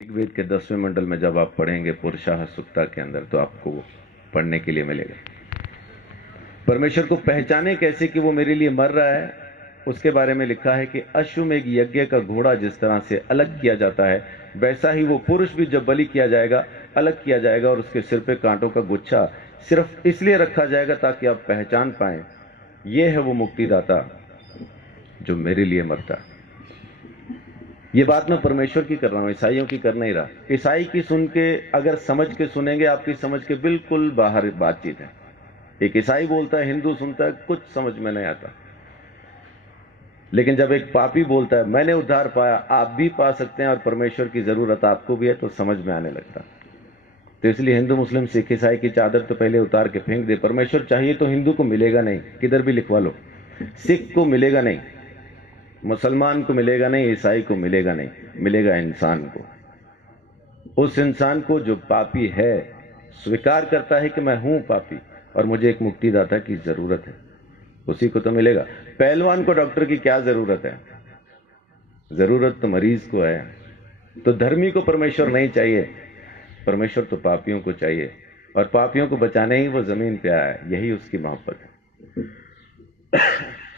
ऋग्वेद के 10वें मंडल में जब आप पढ़ेंगे पुरुषाः सुक्ता के अंदर, तो आपको वो पढ़ने के लिए मिलेगा। परमेश्वर को पहचाने कैसे कि वो मेरे लिए मर रहा है, उसके बारे में लिखा है कि अश्वमेध यज्ञ का घोड़ा जिस तरह से अलग किया जाता है, वैसा ही वो पुरुष भी जब बलि किया जाएगा, अलग किया जाएगा, और उसके सिर पे कांटों का गुच्छा सिर्फ इसलिए रखा जाएगा ताकि आप पहचान पाएं ये है वो मुक्तिदाता जो मेरे लिए मरता। ये बात मैं परमेश्वर की कर रहा हूं, ईसाइयों की कर नहीं रहा। ईसाई की सुन के अगर समझ के सुनेंगे, आपकी समझ के बिल्कुल बाहर बातचीत है। एक ईसाई बोलता है, हिंदू सुनता है, कुछ समझ में नहीं आता। लेकिन जब एक पापी बोलता है मैंने उद्धार पाया, आप भी पा सकते हैं और परमेश्वर की जरूरत आपको भी है, तो समझ में आने लगता। तो इसलिए हिंदू मुस्लिम सिख ईसाई की चादर तो पहले उतार के फेंक दे। परमेश्वर चाहिए तो हिंदू को मिलेगा नहीं, किधर भी लिखवा लो। सिख को मिलेगा नहीं, मुसलमान को मिलेगा नहीं, ईसाई को मिलेगा नहीं, मिलेगा इंसान को। उस इंसान को जो पापी है, स्वीकार करता है कि मैं हूं पापी और मुझे एक मुक्तिदाता की जरूरत है, उसी को तो मिलेगा। पहलवान को डॉक्टर की क्या जरूरत है? जरूरत तो मरीज को है। तो धर्मी को परमेश्वर नहीं चाहिए, परमेश्वर तो पापियों को चाहिए, और पापियों को बचाने ही वो जमीन पे आया है, यही उसकी मोहब्बत है।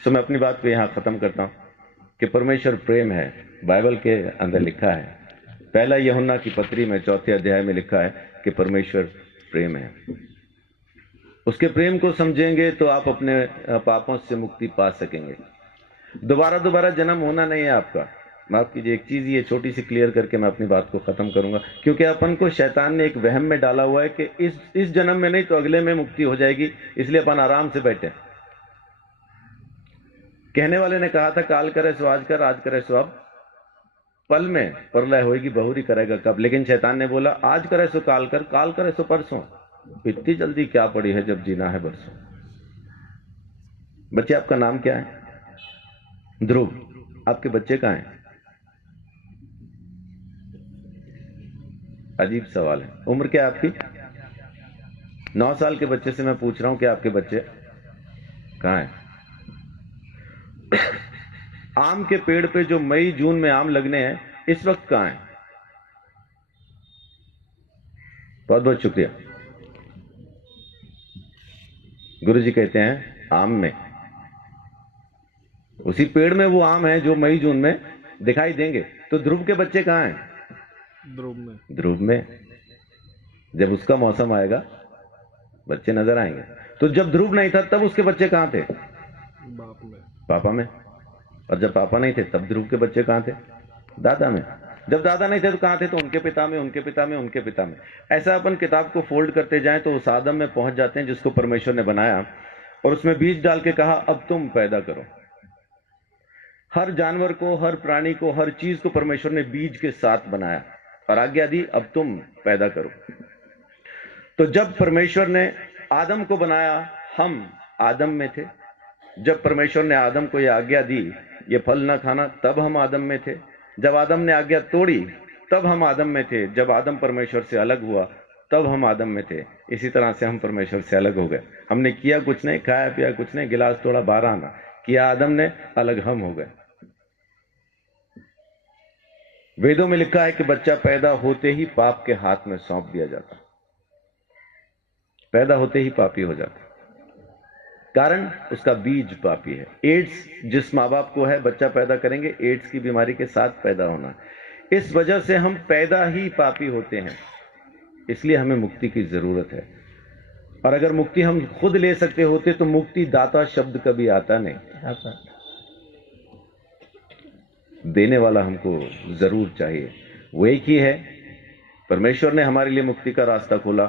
तो मैं अपनी बात को यहां खत्म करता हूं कि परमेश्वर प्रेम है। बाइबल के अंदर लिखा है, पहला यूहन्ना की पत्री में 4 अध्याय में लिखा है कि परमेश्वर प्रेम है। उसके प्रेम को समझेंगे तो आप अपने पापों से मुक्ति पा सकेंगे। दोबारा जन्म होना नहीं है आपका। माफ कीजिए, एक चीज ये छोटी सी क्लियर करके मैं अपनी बात को खत्म करूंगा, क्योंकि अपन को शैतान ने एक वहम में डाला हुआ है कि इस जन्म में नहीं तो अगले में मुक्ति हो जाएगी, इसलिए अपन आराम से बैठे। कहने वाले ने कहा था काल करे सो आज कर, आज करे सो अब, पल में प्रलय होगी, बहुरी करेगा कब। लेकिन शैतान ने बोला आज करे सो काल कर, काल करे सो परसों। इतनी जल्दी क्या पड़ी है जब जीना है बरसों। बच्चे, आपका नाम क्या है? ध्रुव। आपके बच्चे कहाँ हैं? अजीब सवाल है। उम्र क्या है आपकी? 9 साल के बच्चे से मैं पूछ रहा हूं कि आपके बच्चे कहाँ हैं? आम के पेड़ पे जो मई जून में आम लगने हैं, इस वक्त कहाँ हैं? बहुत बहुत शुक्रिया। गुरुजी कहते हैं आम में, उसी पेड़ में वो आम है जो मई जून में दिखाई देंगे। तो ध्रुव के बच्चे कहाँ हैं? ध्रुव में। जब उसका मौसम आएगा बच्चे नजर आएंगे। तो जब ध्रुव नहीं था तब उसके बच्चे कहाँ थे? बाप में। पापा में। और जब पापा नहीं थे तब ध्रुव के बच्चे कहाँ थे? दादा में। जब दादा नहीं थे तो कहाँ थे? तो उनके पिता में, उनके पिता में, उनके पिता में। ऐसा अपन किताब को फोल्ड करते जाएं तो उस आदम में पहुंच जाते हैं जिसको परमेश्वर ने बनाया, और उसमें बीज डाल के कहा अब तुम पैदा करो। हर जानवर को, हर प्राणी को, हर चीज को परमेश्वर ने बीज के साथ बनाया और आज्ञा दी अब तुम पैदा करो। तो जब परमेश्वर ने आदम को बनाया, हम आदम में थे। जब परमेश्वर ने आदम को यह आज्ञा दी ये फल ना खाना, तब हम आदम में थे। जब आदम ने आज्ञा तोड़ी तब हम आदम में थे। जब आदम परमेश्वर से अलग हुआ तब हम आदम में थे। इसी तरह से हम परमेश्वर से अलग हो गए। हमने किया कुछ नहीं, खाया पिया कुछ नहीं, गिलास तोड़ा 12 आना किया आदम ने, अलग हम हो गए। वेदों में लिखा है कि बच्चा पैदा होते ही पाप के हाथ में सौंप दिया जाता, पैदा होते ही पापी हो जाता, कारण उसका बीज पापी है। एड्स जिस माँ बाप को है, बच्चा पैदा करेंगे एड्स की बीमारी के साथ पैदा होना। इस वजह से हम पैदा ही पापी होते हैं, इसलिए हमें मुक्ति की जरूरत है। और अगर मुक्ति हम खुद ले सकते होते तो मुक्ति दाता शब्द कभी आता नहीं। देने वाला हमको जरूर चाहिए, वो एक ही है। परमेश्वर ने हमारे लिए मुक्ति का रास्ता खोला,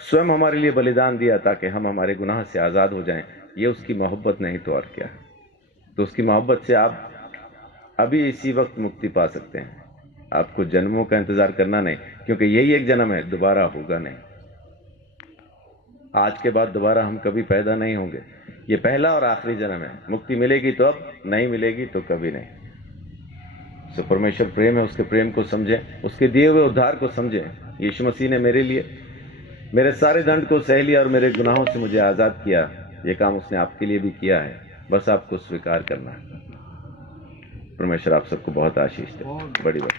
स्वयं हमारे लिए बलिदान दिया ताकि हम हमारे गुनाह से आजाद हो जाएं। ये उसकी मोहब्बत नहीं तो और क्या है। तो उसकी मोहब्बत से आप अभी इसी वक्त मुक्ति पा सकते हैं। आपको जन्मों का इंतजार करना नहीं, क्योंकि यही एक जन्म है, दोबारा होगा नहीं। आज के बाद दोबारा हम कभी पैदा नहीं होंगे। ये पहला और आखिरी जन्म है। मुक्ति मिलेगी तो अब, नहीं मिलेगी तो कभी नहीं। सो परमेश्वर प्रेम है, उसके प्रेम को समझें, उसके दिए हुए उद्धार को समझें। यीशु मसीह ने मेरे लिए मेरे सारे दंड को सह लिया और मेरे गुनाहों से मुझे आजाद किया। ये काम उसने आपके लिए भी किया है, बस आपको स्वीकार करना है। परमेश्वर आप सबको बहुत आशीष दे। बड़ी बात।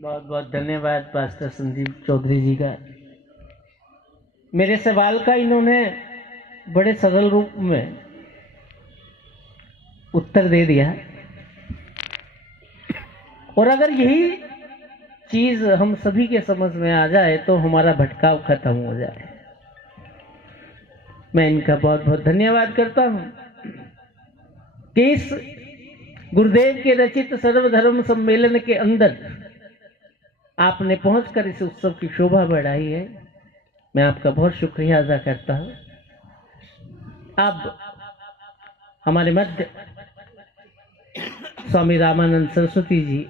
बहुत बहुत धन्यवाद पास्टर संदीप चौधरी जी का। मेरे सवाल का इन्होंने बड़े सरल रूप में उत्तर दे दिया, और अगर यही चीज हम सभी के समझ में आ जाए तो हमारा भटकाव खत्म हो जाए। मैं इनका बहुत बहुत धन्यवाद करता हूं कि इस गुरुदेव के रचित सर्वधर्म सम्मेलन के अंदर आपने पहुंचकर इस उत्सव की शोभा बढ़ाई है। मैं आपका बहुत शुक्रिया अदा करता हूं। अब हमारे मध्य स्वामी रामानंद सरस्वती जी